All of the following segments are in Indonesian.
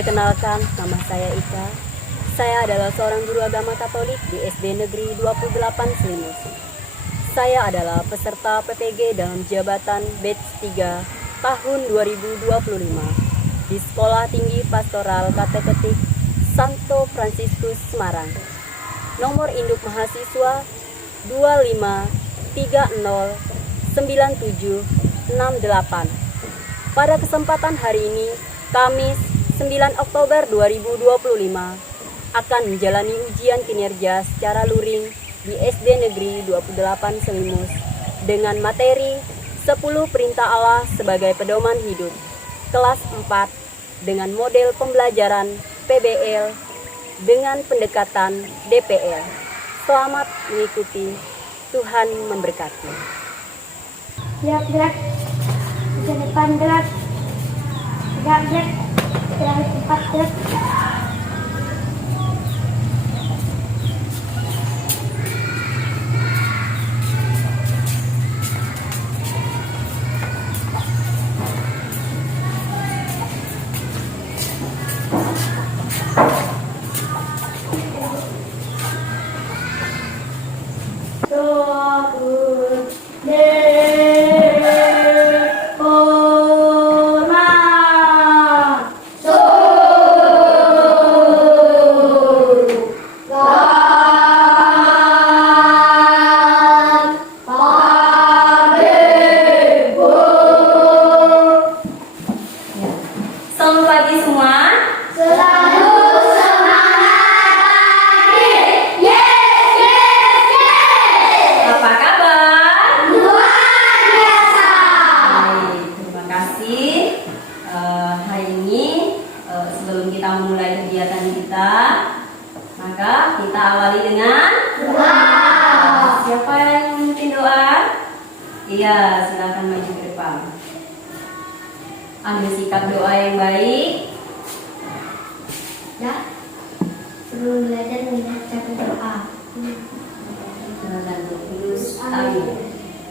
Perkenalkan, nama saya Ika. Saya adalah seorang guru agama Katolik di SD Negeri 28 Selimusi. Saya adalah peserta PPG dalam jabatan batch 3 tahun 2025 di Sekolah Tinggi Pastoral Kateketik Santo Fransiskus Semarang. Nomor induk mahasiswa 25309768. Pada kesempatan hari ini, Kamis 9 Oktober 2025, akan menjalani ujian kinerja secara luring di SD Negeri 28 Selimus dengan materi 10 Perintah Allah sebagai pedoman hidup, kelas 4 dengan model pembelajaran PBL dengan pendekatan DPL. Selamat mengikuti, Tuhan memberkati. Gerak, ke depan gerak, gerak, gerak cepat gerak. Selamat pagi semua. Selalu semangat pagi. Yes. Apa kabar? Luar biasa. Baik, terima kasih. Hari ini sebelum kita memulai kegiatan kita, maka kita awali dengan Doa. Siapa yang memimpin doa? Iya, silakan maju ke depan. Ambil sikap doa yang baik. Ya. Sebelum belajar membaca doa. Dan terus amin.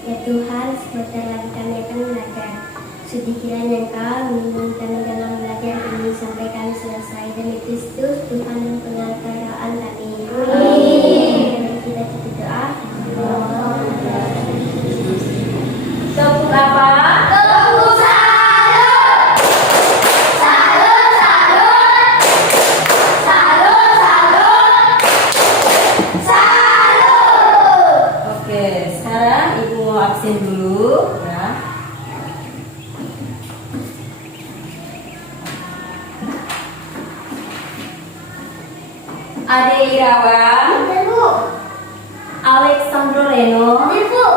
Ya Tuhan, sebentar lagi kami akan belajar. Sudi kiranya Engkau memimpin kami dalam belajar ini sampai kami selesai. Demi Kristus, Tuhan dan pengantaraan kami. Amin. Mari kita cukup doa. Tepuk apa? Tepuk salut. Salut, salut. Salut, salut. Salut. Oke, sekarang ibu mau absen dulu ya. Ade Irawan, Ibu. Alexandro Leno, Ibu.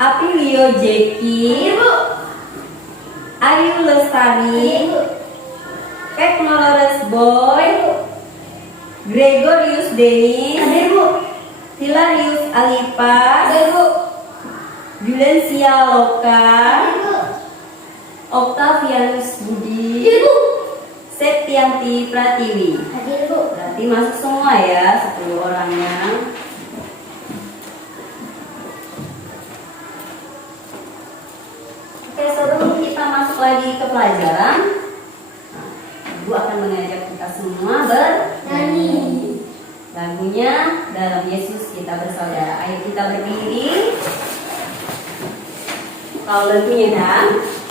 Aprilio Jeki, Ibu. Ayu Lestari, Teknolores Boy, Gregorius Denis, Ibu. Hilarius Alipas, Ibu. Julensia Loka, Ibu. Octavianus Budi, Ibu. Septianti Pratiwi. Hadir Bu. Berarti masuk semua ya 10 orangnya. Oke, sebelum kita masuk lagi ke pelajaran, Ibu akan mengajak kita semua bernyanyi. Lagunya Dalam Yesus Kita Bersaudara. Ayo kita berdiri. Kalau lagunya dan Dalam Yesus kita bersama.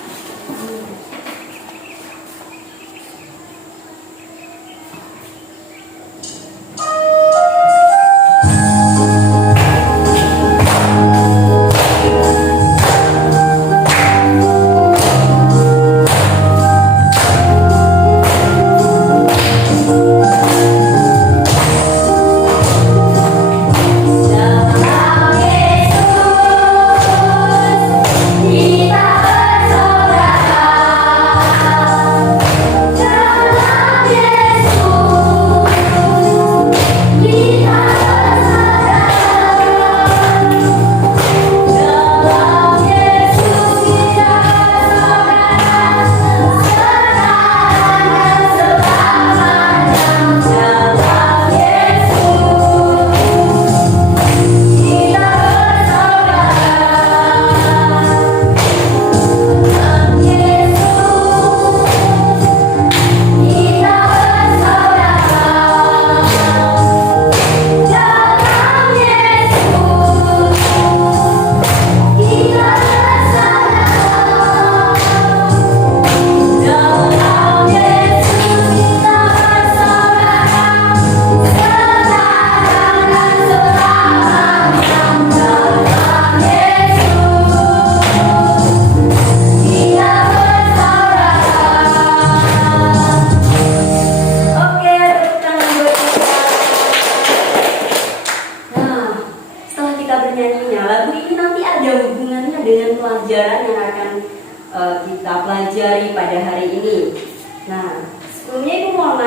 pelajari pada hari ini. Nah, sebelumnya Ibu mau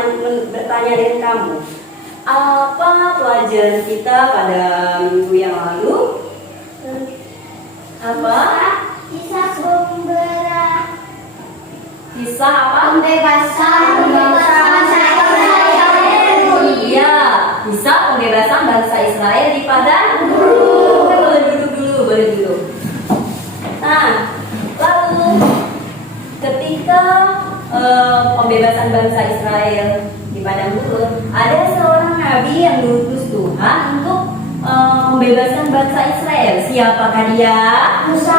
bertanya dengan kamu. Apa pelajaran kita pada minggu yang lalu? Apa? Kisah pembebasan. Kisah apa? Pembebasan Iya, kisah pembebasan bangsa Israel di padang gurun. Boleh duduk. Nah, lalu ketika pembebasan bangsa Israel di padang gurun, ada seorang nabi yang diutus Tuhan untuk membebaskan bangsa Israel. Siapakah dia? Musa.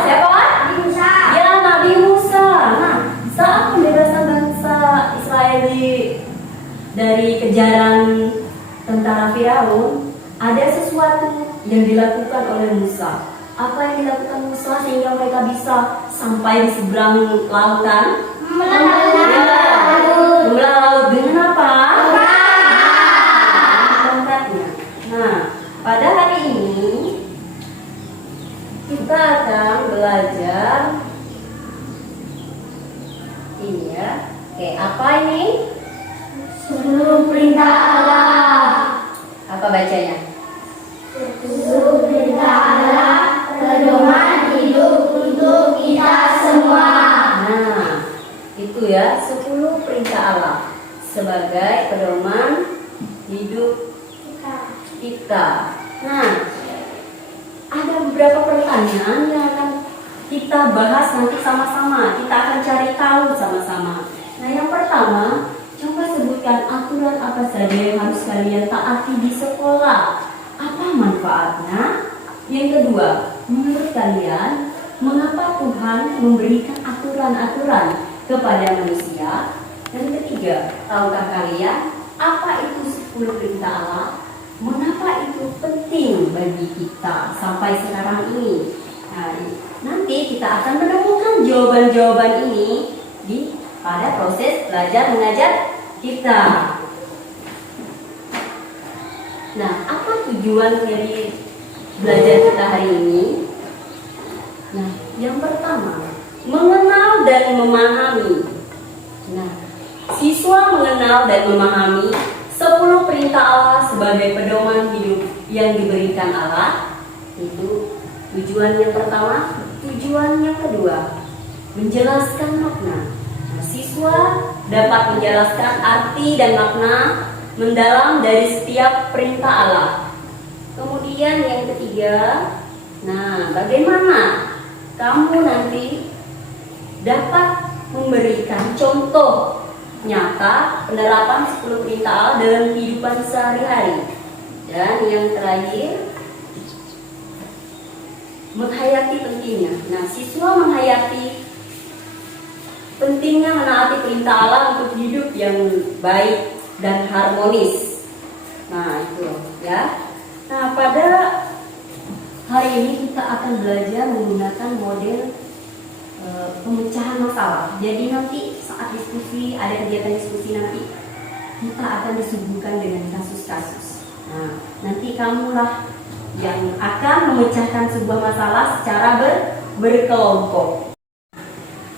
Siapa? Musa. Ya, Nabi Musa. Nah, saat pembebasan bangsa Israel dari kejaran tentara Firaun, ada sesuatu yang dilakukan oleh Musa. Apa yang dilakukan Musa sehingga mereka bisa sampai di seberang lautan? Membelah laut dengan apa? Tongkatnya. Nah, pada hari ini kita akan belajar ini ya. Oke, apa ini? 10 perintah Allah. Apa bacanya? 10 perintah Allah, pedoman hidup untuk kita semua. Nah, itu ya 10 perintah Allah sebagai pedoman hidup kita. Nah, ada beberapa pertanyaan yang akan kita bahas nanti sama-sama. Kita akan cari tahu sama-sama. Nah, yang pertama, coba sebutkan aturan apa saja yang harus kalian taati di sekolah. Apa manfaatnya? Yang kedua, menurut kalian, mengapa Tuhan memberikan aturan-aturan kepada manusia? Dan ketiga, tahukah kalian apa itu 10 perintah Allah? Mengapa itu penting bagi kita sampai sekarang ini? Nah, nanti kita akan menemukan jawaban-jawaban ini pada proses belajar mengajar kita. Nah, apa tujuan dari belajar kita hari ini? Nah, yang pertama, mengenal dan memahami. Nah, siswa mengenal dan memahami 10 perintah Allah sebagai pedoman hidup yang diberikan Allah. Itu tujuan yang pertama. Tujuan yang kedua, menjelaskan makna. Nah, siswa dapat menjelaskan arti dan makna mendalam dari setiap perintah Allah. Kemudian yang ketiga, nah, bagaimana kamu nanti dapat memberikan contoh nyata penerapan 10 perintah Allah dalam kehidupan sehari-hari. Dan yang terakhir, menghayati pentingnya. Nah, siswa menghayati pentingnya menaati perintah Allah untuk hidup yang baik dan harmonis. Nah, itu ya. Nah, pada hari ini kita akan belajar menggunakan model pemecahan masalah. Jadi nanti saat diskusi, ada kegiatan diskusi nanti, kita akan disuguhkan dengan kasus-kasus. Nah, nanti kamulah yang akan memecahkan sebuah masalah secara berkelompok.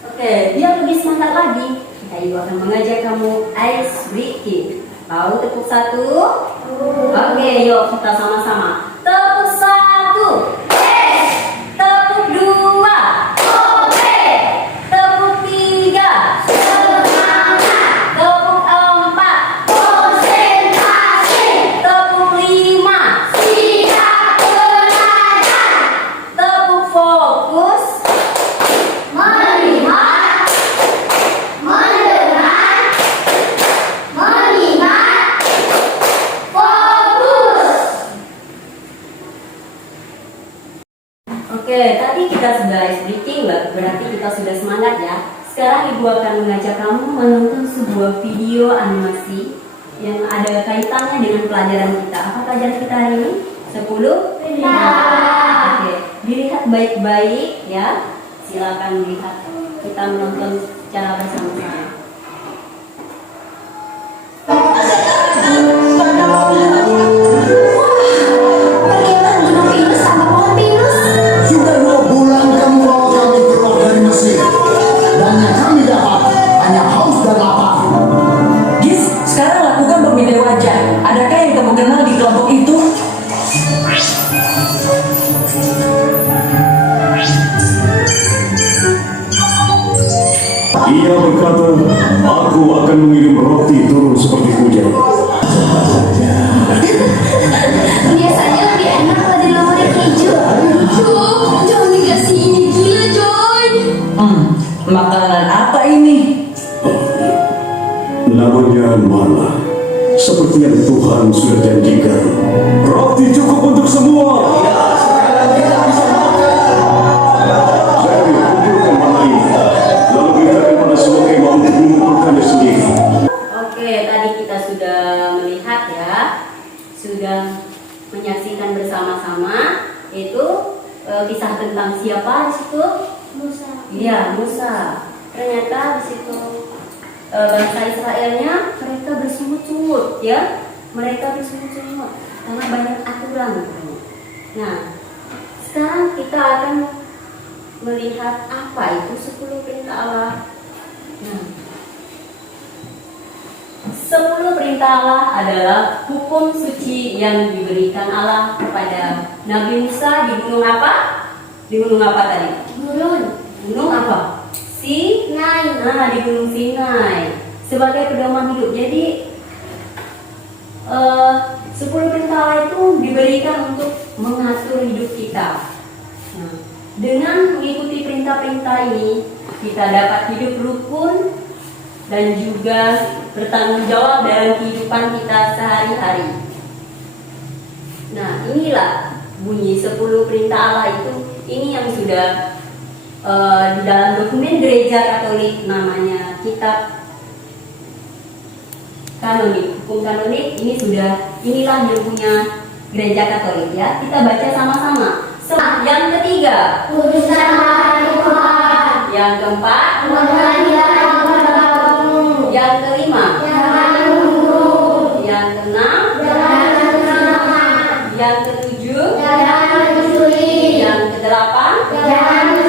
Oke, biar lebih semangat lagi, kita Ibu akan mengajak kamu ice breaking. Mau tepuk 1? Oke, yuk kita sama-sama. Tepuk 1. Tepuk 2. Tepuk 3. Tepuk 4. Tepuk 5. Tepuk fokus. Oke, tadi kita sudah ice breaking, berarti kita sudah semangat ya. Sekarang Ibu akan mengajak kamu menonton sebuah video animasi yang ada kaitannya dengan pelajaran kita. Apa pelajaran kita hari ini? 10 perintah. Oke, dilihat baik-baik ya. Silakan lihat. Kita menonton secara bersama-sama. Sudah 2 bulan kamu bawa kami keluar dari Mesir. Aku akan mengirim roti turun seperti hujan. Biasanya lebih enak kalau dilumuri keju. Jangan dikasih ini gila, Joy. Makanan apa ini? Namanya mana? Seperti yang Tuhan sudah janjikan. Roti cukup untuk semua. Jadi, kumpulkan mana ini. Lalu beritakan pada semua imam untuk mengumpulkannya sendiri. Oke, tadi kita sudah melihat ya, sudah menyaksikan bersama-sama itu kisah tentang siapa di situ? Musa. Iya, Musa. Ternyata di situ bangsa Israelnya mereka bersungut-sungut ya, mereka bersungut-sungut karena banyak aturan. Nah, sekarang kita akan melihat apa itu 10 perintah Allah. Nah, 10 perintah Allah adalah hukum suci yang diberikan Allah kepada Nabi Musa di gunung apa? Di gunung apa tadi? Gunung apa? Sinai. Nah, di Gunung Sinai sebagai pedoman hidup. Jadi 10 perintah Allah itu diberikan untuk mengatur hidup kita. Nah, dengan mengikuti perintah-perintah ini, kita dapat hidup rukun dan juga bertanggung jawab dalam kehidupan kita sehari-hari. Nah, inilah bunyi 10 perintah Allah itu. Ini yang sudah di dalam dokumen gereja Katolik, namanya kitab kanonik, hukum kanonik. Inilah yang punya gereja Katolik ya. Kita baca sama-sama. Yang ketiga, Urusan hari Tuhan. yang keempat, yang kelima, yang keenam, yang ketujuh, yang kedelapan, yang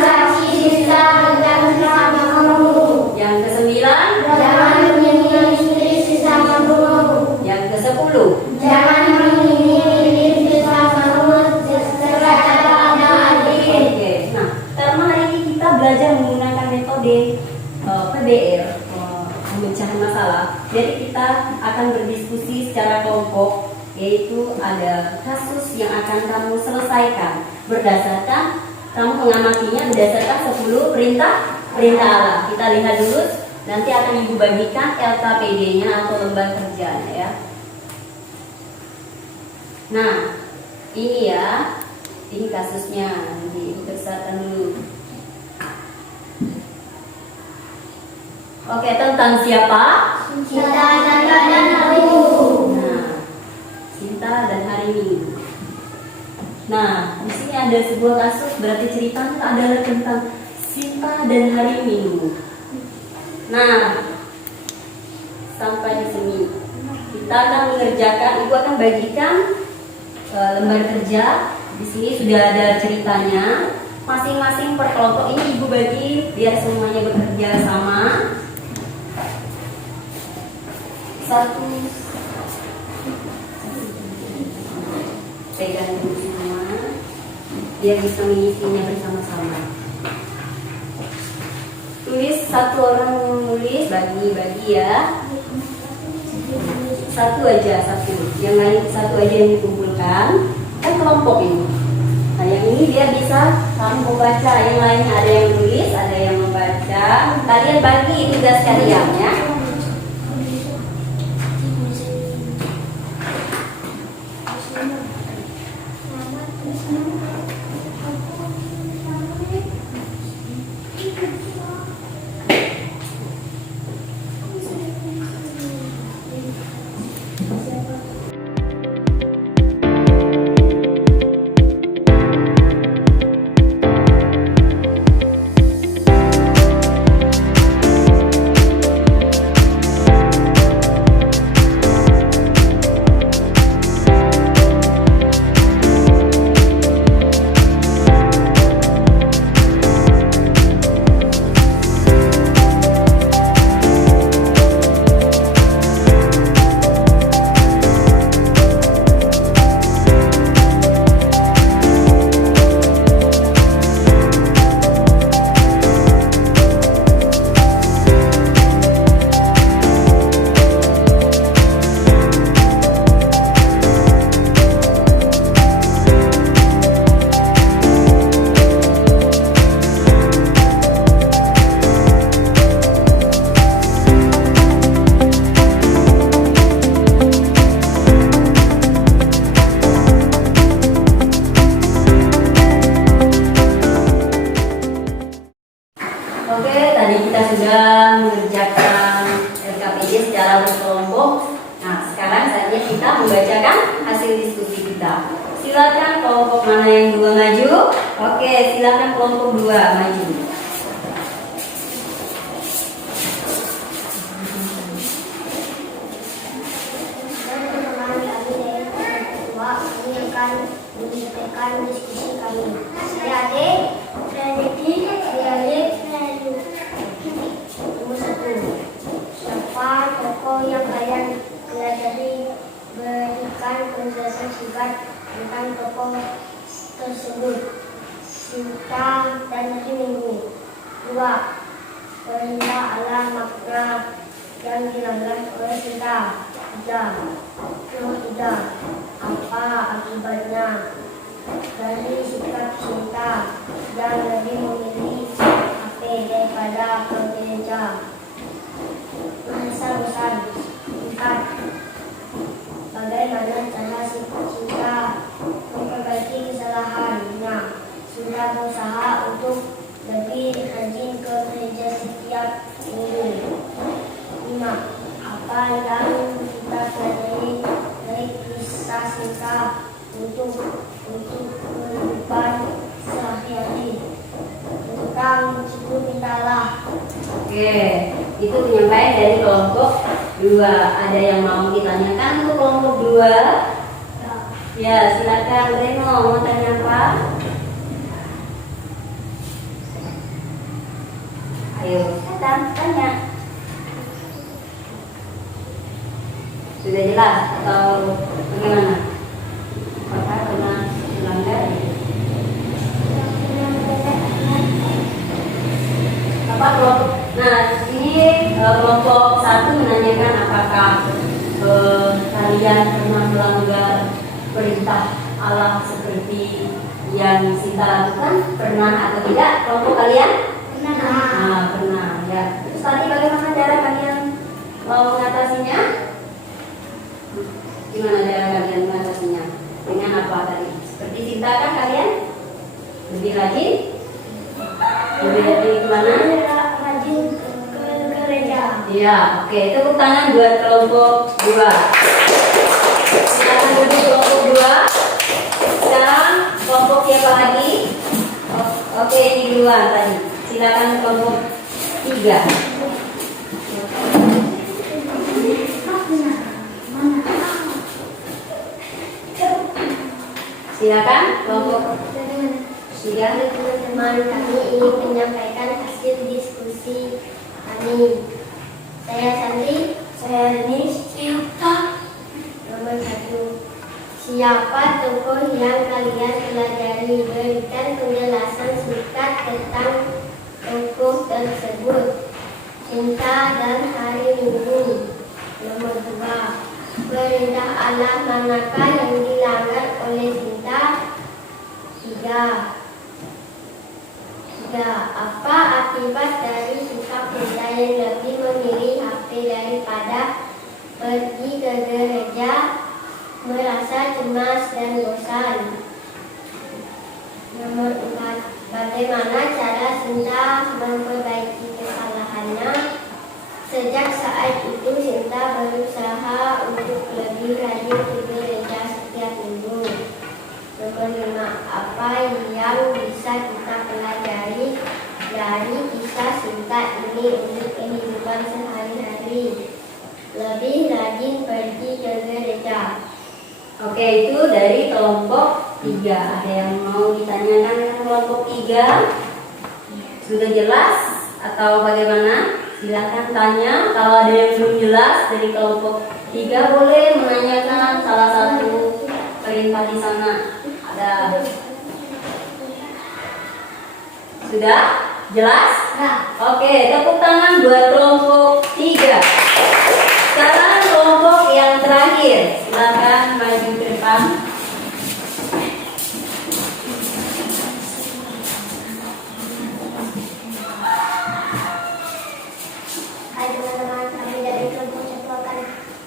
kesembilan, yang kesepuluh. Oke, nah karena hari ini kita belajar menggunakan metode PBR, pemecahan masalah. Jadi kita akan berdiskusi secara kelompok, yaitu ada kasus yang akan kamu selesaikan berdasarkan kamu mengamatinya berdasarkan 10 perintah Allah. Kita lihat dulu, nanti akan ibu bagikan LKPD-nya atau lembar kerjanya ya. Nah, ini ya, ini kasusnya, nanti ibu besarkan dulu. Oke, tentang siapa? Nah, Cinta dan Hari Minggu. Nah, di sini ada sebuah kasus, berarti ceritanya adalah tentang Cinta dan Hari Minggu. Nah, sampai di sini kita akan mengerjakan, ibu akan bagikan lembar kerja. Di sini sudah ada ceritanya. Masing-masing per kelompok ini ibu bagi biar semuanya bekerja sama. Satu, pegang dulu semua, biar bisa mengisinya bersama-sama. Tulis, satu orang yang nulis, bagi-bagi ya. Satu aja, satu. Yang lain satu aja yang dikumpulkan. Kan kelompok ini. Nah, yang ini dia bisa kamu membaca, yang lainnya ada yang tulis, ada yang membaca. Kalian bagi tugas kalian ya. secara berkelompok. Nah, sekarang saatnya kita membacakan hasil diskusi kita. Silakan kelompok mana yang 2 maju. Oke, silakan kelompok 2 maju. Teman-teman kami dari kelompok kedua, kami akan menyampaikan diskusi kami. Saya Ade, saya Deki, saya Alif, saya Ayu. Nomor 1. Siapa tokoh yang kalian pelajari? Berikan penjelasan singkat tentang tokoh tersebut. Sinta dan Hari Minggu. 2. Perintah Allah makna yang dilanggar oleh Sinta. 3. Apa akibatnya dari sikap Sinta yang lebih memilih HP daripada ke gereja? Bahasa bosan. 4. Bagaimana cara Sinta memperbaiki kesalahannya? Sudah berusaha untuk lebih rajin ke gereja setiap minggu. 5. Apa yang kita pelajari dari kisah Sinta untuk kehidupan sehari-hari tentang hidup Allah? Oke, itu penyampaian dari kelompok 2. Ada yang mau ditanyakan untuk kelompok 2? Ya, silakan Reno, mau tanya apa? Ayo, tanya. Sudah jelas atau bagaimana? Apakah pernah melanggar? Apa kelompok? Nah, ini kelompok 1 menanyakan apakah kalian pernah melanggar perintah Allah seperti yang Sinta lakukan? Pernah atau tidak? Kelompok kalian? Pernah. Nah, pernah ya. Terus tadi bagaimana cara kalian mengatasinya? Gimana cara kalian mengatasinya? Dengan apa tadi? Seperti Sinta kan kalian? Lebih rajin? Lebih rajin kemana? Rajin ke gereja. Iya, oke. Tepuk tangan buat kelompok 2. Silakan duduk kelompok 2. Sekarang kelompok siapa lagi? Oke, ini duluan tadi. Silakan kelompok 3. Silakan kelompok 3. Teman-teman, kami ingin menyampaikan hasil diskusi kami. Saya Sandri, saya Denis. Nomor 1. Siapa tokoh yang kalian pelajari? Berikan penjelasan singkat tentang tokoh tersebut. Sinta dan Hari Minggu. Nomor 2. Perintah Allah manakah yang dilanggar oleh Sinta? 3. Apa akibat dari sikap Sinta yang lebih memilih HP daripada pergi ke gereja? Merasa cemas dan bosan. Nomor 4. Bagaimana cara Sinta memperbaiki kesalahannya? Sejak saat itu Sinta berusaha untuk lebih rajin ke gereja setiap minggu. Nomor 5. Apa yang bisa kita pelajari dari kisah Sinta ini untuk kehidupan sehari-hari? Lebih rajin pergi ke gereja. Oke, itu dari kelompok 3. Ada yang mau ditanyakan dengan kelompok 3? Sudah jelas atau bagaimana? Silakan tanya. Kalau ada yang belum jelas dari kelompok 3 boleh menanyakan salah satu perintah di sana. Ada. Sudah? Jelas? Oke, tepuk tangan buat kelompok 3. Sekarang kelompok yang terakhir. Silakan maju ke depan. Hai teman-teman, kami dari kelompok 1 akan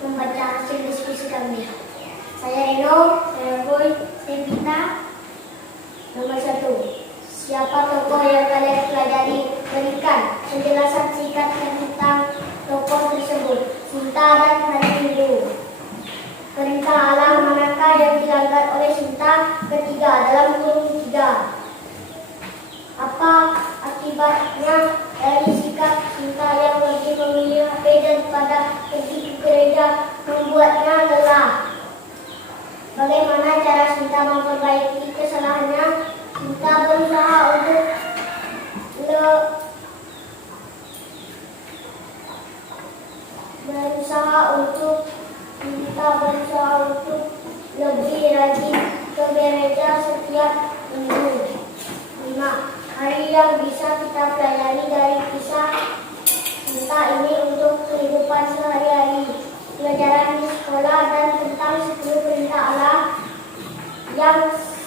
membaca hasil diskusi kami. Saya Eno, saya Boy, saya Vita. Nomor 1. Siapa tokoh yang kalian pelajari? Berikan penjelasan singkat tentang tokoh tersebut. Sinta dan hari Minggu. Perintah Allah manakah yang dilanggar oleh Sinta? Ketiga, dalam kurung 3. Apa akibatnya dari sikap Sinta yang lebih memilih HP daripada pergi ke gereja membuatnya lelah? Bagaimana cara Sinta memperbaiki kesalahannya? Sinta berusaha untuk lebih rajin ke gereja setiap minggu. 5. Hari yang bisa kita pelajari dari kisah Sinta ini untuk kehidupan sehari-hari. Pelajaran di sekolah dan tentang 10 perintah Allah yang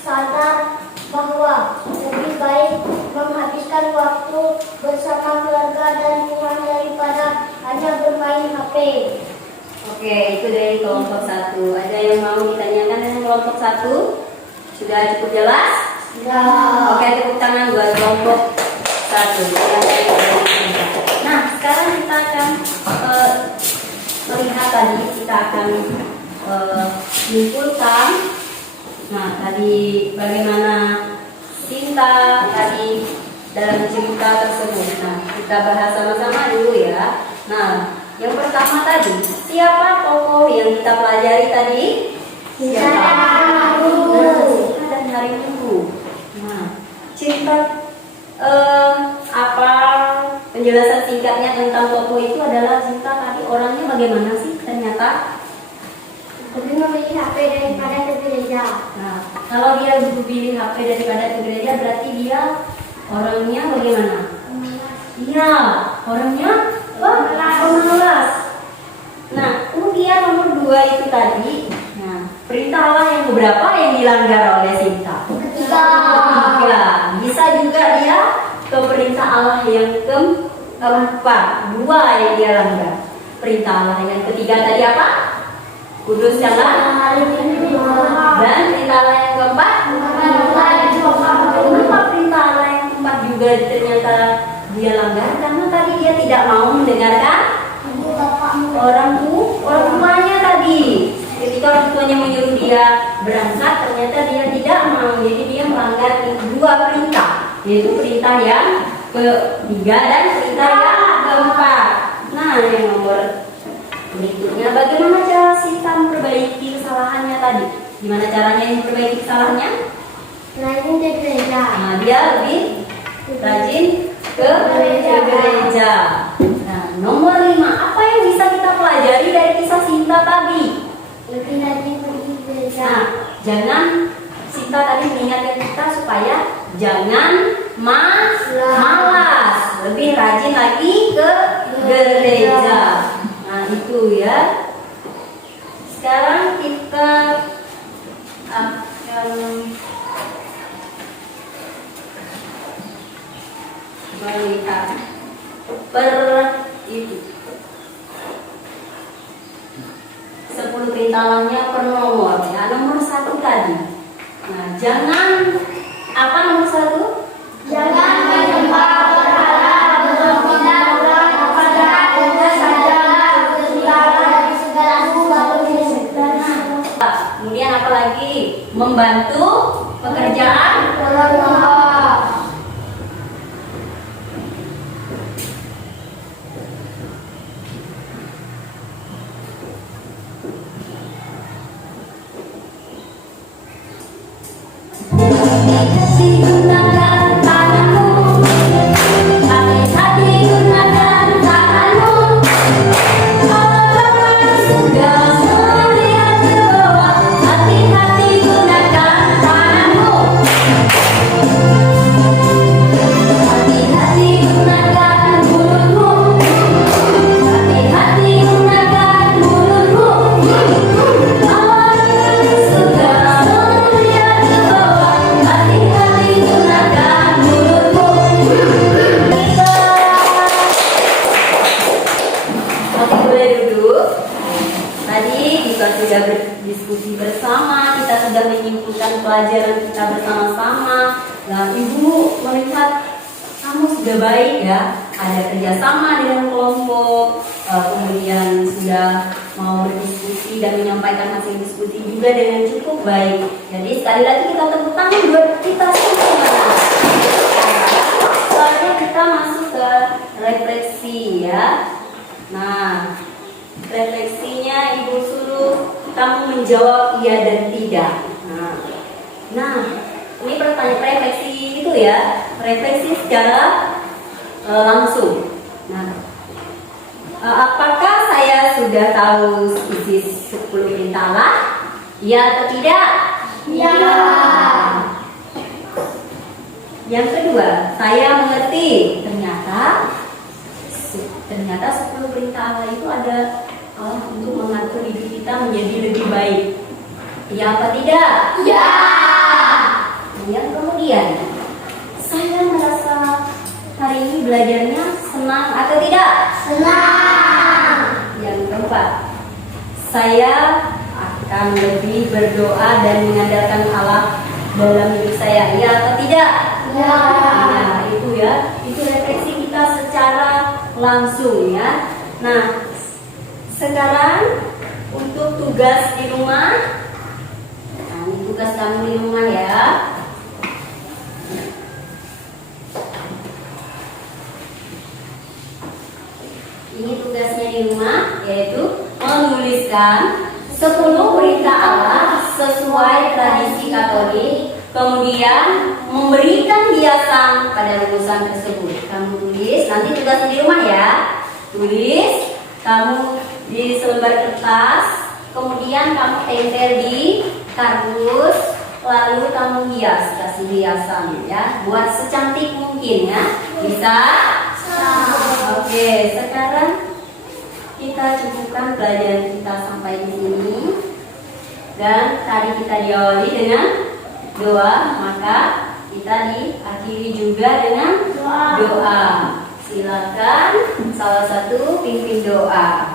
sadar bahwa lebih baik menghabiskan waktu bersama keluarga dan Tuhan daripada hanya bermain HP. Oke, itu dari kelompok 1. Ada yang mau ditanyakan dengan kelompok 1? Sudah cukup jelas? Ya. Oke, tepuk tangan buat kelompok 1. Nah, sekarang kita akan melihat tadi, kita akan menyimpulkan. Nah, tadi bagaimana Sinta tadi dalam cerita tersebut. Nah, kita bahas sama-sama dulu ya. Nah, yang pertama tadi, siapa tokoh yang kita pelajari tadi? Sinta Dan hari Minggu. Nah, cerita apa penjelasan singkatnya tentang tokoh itu adalah Sinta tadi orangnya bagaimana sih ternyata? lebih memilih HP daripada ke gereja. Nah, kalau dia pilih HP daripada ke gereja berarti dia orangnya bagaimana? Iya, orangnya pemalas. Nah, kemudian nomor 2 itu tadi. Nah, perintah Allah yang beberapa yang dilanggar oleh Sinta? Ketiga. Bisa juga dia ke perintah Allah yang keempat. 2 yang dia langgar. Perintah Allah yang ketiga tadi apa? Kuduskanlah. Dan perintah Allah yang keempat? Kenapa perintah Allah yang keempat juga ternyata dia langgar? Karena tadi dia tidak mau mendengarkan orang tuanya tadi. Ketika orang tuanya menyuruh dia berangkat, ternyata dia tidak mau. Jadi dia melanggar 2 perintah, yaitu perintah yang ketiga dan perintah yang keempat. Nah, yang nomor berikutnya, bagaimana cara Sinta memperbaiki kesalahannya tadi? Gimana caranya memperbaiki kesalahannya? Rajin ke gereja. Nah, dia lebih rajin ke gereja. Nah, nomor 5, apa yang bisa kita pelajari dari kisah Sinta tadi? Lebih rajin pergi ke gereja. Nah, jangan Sinta tadi mengingatkan kita supaya jangan malas, lebih rajin lagi ke gereja. Nah, itu ya. Sekarang kita akan melihat itu 10 perintah Allahnya per nomor ya. Nomor 1 tadi. Nah, jangan apa nomor 1? Jangan menyembah berhala, berpindah kepada Allah saja, bertinggallah dari segala sesuatu yang sederhana. Kemudian apa lagi? Membantu pekerjaan orang tua. Gunakan tanganmu, hati-hati gunakan tanganmu. Allah sudah melihat ke bawah, hati-hati gunakan tanganmu. Hati-hati gunakan mulutmu, hati-hati gunakan mulutmu. Allah sudah melihat ke bawah, hati-hati gunakan mulutmu. Oke, boleh duduk. Tadi kita sudah berdiskusi bersama, kita sudah menyimpulkan pelajaran kita bersama-sama. Nah, Ibu melihat kamu sudah baik ya, ada kerjasama dengan kelompok, kemudian sudah mau berdiskusi dan menyampaikan hasil diskusi juga dengan cukup baik. Jadi sekali lagi kita tepuk tangan buat kita semua. Selanjutnya kita masuk ke refleksi ya. Nah, refleksinya Ibu suruh kamu menjawab iya dan tidak. Nah, ini pertanyaan refleksi itu ya, refleksi secara langsung. Nah, apakah saya sudah tahu isi 10 perintah Allah? Ya atau tidak? Ya. Yang kedua, saya mengerti ternyata 10 perintah Allah itu ada untuk mengatur hidup kita menjadi lebih baik. Ya apa tidak? Ya. Yang kemudian, saya merasa hari ini belajarnya senang atau tidak? Senang. Yang keempat, saya akan lebih berdoa dan mengandalkan Allah dalam hidup saya. Ya atau tidak? Ya. Nah, itu ya, itu refleksi kita secara langsung ya. Nah, sekarang untuk tugas di rumah. Nah, ini tugas kamu di rumah ya. Ini tugasnya di rumah, yaitu menuliskan 10 perintah Allah sesuai tradisi Katolik, kemudian memberikan hiasan pada rumusan tersebut. Kamu tulis, nanti tugasnya di rumah ya. Tulis, kamu di selembar kertas, kemudian kamu tempel di kardus, lalu kamu hias, kasih hiasan ya, buat secantik mungkin ya. Bisa? Oke, sekarang kita cukupkan pelajaran kita sampai di sini. Dan tadi kita diawali dengan doa, maka kita diakhiri juga dengan doa. Silakan salah satu pimpin doa.